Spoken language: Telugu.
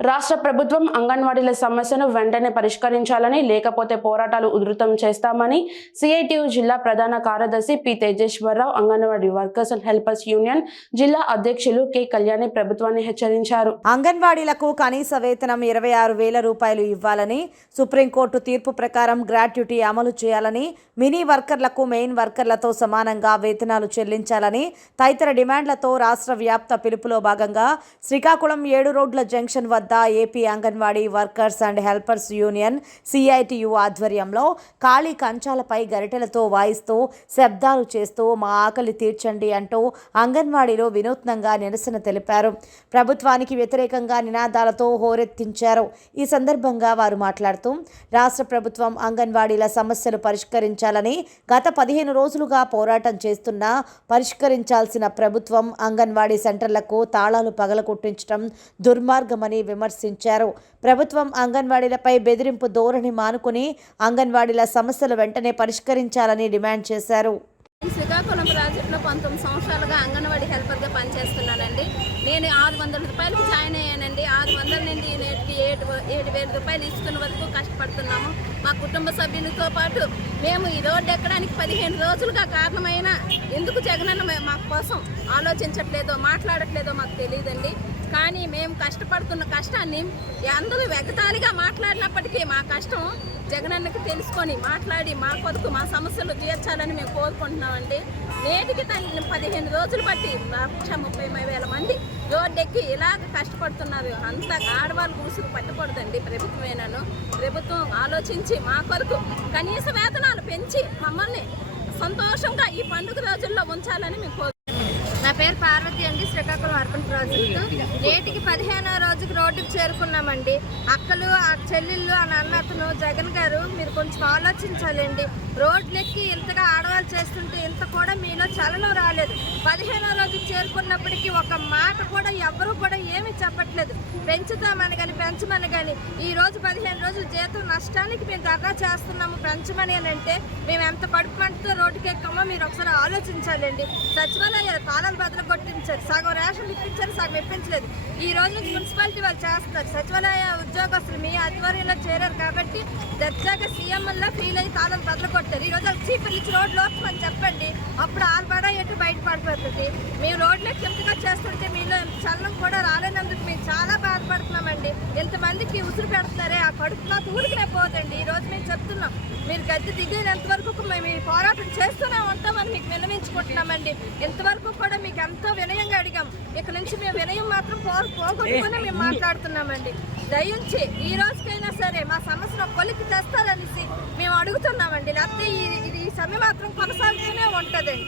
రాష్ట్ర ప్రభుత్వం అంగన్వాడీల సమస్యను వెంటనే పరిష్కరించాలని లేకపోతే పోరాటాలు ఉధృతం చేస్తామని సిఐటియు జిల్లా ప్రధాన కార్యదర్శి P Tejeswararao anganwadi workers and helpers union జిల్లా అధ్యక్షులు కె కళ్యాణి ప్రభుత్వాన్ని హెచ్చరించారు. అంగన్వాడీలకు కనీస వేతనం ఇరవై ఆరు వేల రూపాయలు ఇవ్వాలని సుప్రీంకోర్టు తీర్పు ప్రకారం గ్రాట్యుటీ అమలు చేయాలని మినీ వర్కర్లకు మెయిన్ వర్కర్లతో సమానంగా వేతనాలు చెల్లించాలని తదితర డిమాండ్లతో రాష్ట్ర వ్యాప్త పిలుపులో భాగంగా శ్రీకాకుళం ఏడు రోడ్ల జంక్షన్ వద్ద AP anganwadi workers and helpers union CITU ఆధ్వర్యంలో ఖాళీ కంచాలపై గరిటెలతో వాయిస్తూ శబ్దాలు చేస్తూ మా ఆకలి తీర్చండి అంటూ అంగన్వాడీలో వినూత్నంగా నిరసన తెలిపారు. ప్రభుత్వానికి వ్యతిరేకంగా నినాదాలతో హోరెత్తించారు. ఈ సందర్భంగా వారు మాట్లాడుతూ రాష్ట్ర ప్రభుత్వం అంగన్వాడీల సమస్యలు పరిష్కరించాలని గత పదిహేను రోజులుగా పోరాటం చేస్తున్నా పరిష్కరించాల్సిన ప్రభుత్వం అంగన్వాడీ సెంటర్లకు తాళాలు పగలకొట్టించడం దుర్మార్గమని విమర్శించారు. విమర్శించారు. ప్రభుత్వం అంగన్వాడీలపై బెదిరింపు ధోరణి మానుకుని అంగన్వాడీల సమస్యలు వెంటనే పరిష్కరించాలని డిమాండ్ చేశారు. శ్రీకాకుళం ప్రాజెక్టులో పంతొమ్మిది సంవత్సరాలుగా అంగన్వాడీ హెల్పర్గా పనిచేస్తున్నానండి. నేను ఆరు వందల రూపాయలకు జాయిన్ అయ్యానండి. ఆరు వందల నుండి నేటికి ఏడు ఏడు వేల రూపాయలు ఇస్తున్న వరకు కష్టపడుతున్నాము. మా కుటుంబ సభ్యులతో పాటు మేము ఈ రోడ్డు ఎక్కడానికి పదిహేను రోజులుగా కారణమైన ఎందుకు జగనన్న మా కోసం ఆలోచించట్లేదో మాట్లాడట్లేదో మాకు తెలియదండి. కానీ మేము కష్టపడుతున్న కష్టాన్ని అందరూ వెగతాలిగా మాట్లాడినప్పటికీ మా కష్టం జగనన్నకి తెలుసుకొని మాట్లాడి మా కొరకు మా సమస్యలు తీర్చాలని మేము కోరుకుంటున్నామండి. నేటికి తన పదిహేను రోజులు బట్టి లక్ష ముప్పై వేల మంది రోడ్డెక్కి ఇలాగ కష్టపడుతున్నారు. అంత ఆడవాళ్ళు గురుసుకు పట్టకూడదండి ప్రభుత్వమేనాను. ప్రభుత్వం ఆలోచించి మా కొరకు కనీస వేతనాలు పెంచి మమ్మల్ని సంతోషంగా ఈ పండుగ రోజుల్లో ఉంచాలని మేము కోరుకుంటున్నాం. నా పేరు పార్వతి అండి శ్రీకాకుళం అర్బన్ ప్రాజెక్టు. నేటికి పదిహేనో రోజుకి రోడ్డుకి చేరుకున్నామండి. అక్కలు ఆ చెల్లెళ్ళు ఆ అన్నతను జగన్ గారు మీరు కొంచెం ఆలోచించాలండి. రోడ్లెక్కి ఇంతగా ఆడవాళ్ళు చేస్తుంటే ఇంత కూడా మీలో చలనం రాలేదు. పదిహేనో రోజుకి చేరుకున్నప్పటికీ ఒక మాట కూడా ఎవరు కూడా ఏమీ చెప్పట్లేదు. పెంచుతామని కానీ పెంచమని కానీ ఈ రోజు పదిహేను రోజులు జీతం నష్టానికి మేము దర్రా చేస్తున్నాము పెంచమని అని అంటే మేము ఎంత పడుపు మంటతో రోడ్డుకి ఎక్కామో మీరు ఒకసారి ఆలోచించాలండి. సచివాలయాలు తాళాలు బదులు కొట్టించారు. సగం రేషన్ ఇప్పించారు సగం ఇప్పించలేదు. ఈ రోజు నుంచి మున్సిపాలిటీ వాళ్ళు చేస్తున్నారు. సచివాలయ ఉద్యోగస్తులు మీ ఆధ్వర్యంలో చేరారు కాబట్టి దర్జాగా సీఎంఎల్లో ఫీల్ అయ్యి తాళాలు బదులు కొట్టారు. ఈ రోజు వాళ్ళకి చీపులు ఇచ్చి రోడ్లు అని చెప్పండి. అప్పుడు ఆల్పడ ఎటు బయటపడిపోతుంది. మేము రోడ్లు కిందగా చేస్తుంటే మీలో చలనం కూడా రాలేనందుకు మేము చాలా బాధపడుతున్నామండి. మందికి ఉసురు పెడుతున్నారే ఆ కడుపు మాకు ఊరికినే పోదండి. ఈ రోజు మేము చెప్తున్నాం మీరు గద్దె దిగేంత వరకు మేము ఈ పోరాటం చేస్తూనే ఉంటామని మీకు విన్నవించుకుంటున్నామండి. ఇంతవరకు కూడా మీకు ఎంతో వినయంగా అడిగాం. ఇక్కడ నుంచి మేము వినయం మాత్రం పో పోగొట్టుకుని మేము మాట్లాడుతున్నామండి. దయించి ఈ రోజుకైనా సరే మా సమస్యను కొలికి తెస్తారనేసి మేము అడుగుతున్నామండి. లేకపోతే ఈ- ఇది ఈ సమ్మె మాత్రం కొనసాగుతూనే ఉంటుందండి.